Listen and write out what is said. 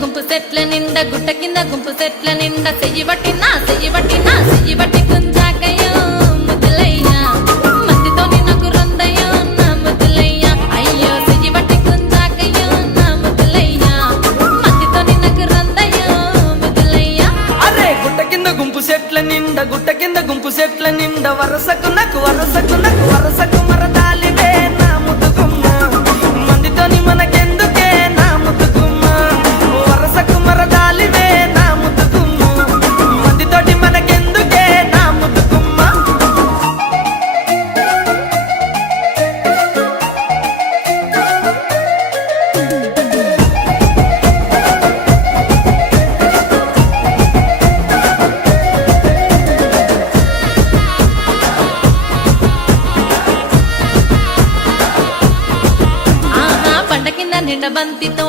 గుంపు సెట్ల నిండా గుట్ట కింద గుంపు సెట్ల నిండా చెయ్యి పట్టినా చెయ్యి పట్టి గుంజాకయ్యో ముద్దులయ్యా మత్తితోని నాకు రొందయ్యో నా ముద్దులయ్యా అయ్యో చెయ్యి పట్టి గుంజాకయ్యో నా ముద్దులయ్యా మత్తితోని నాకు రొందయ్యో ముద్దులయ్యా. అరే గుట్ట కింద గుంపు సెట్ల నిండా వరసకు వరసకు మరదాలివే నా ముద్దుగుమ్మ మందితోని మనకెందుకే నా ముద్దుగుమ్మ వరసకు మరదాలివే నా ముద్దుగుమ్మ మందితోటి మనకెందుకే నా ముద్దుగుమ్మ. కింద నిండ బంతితో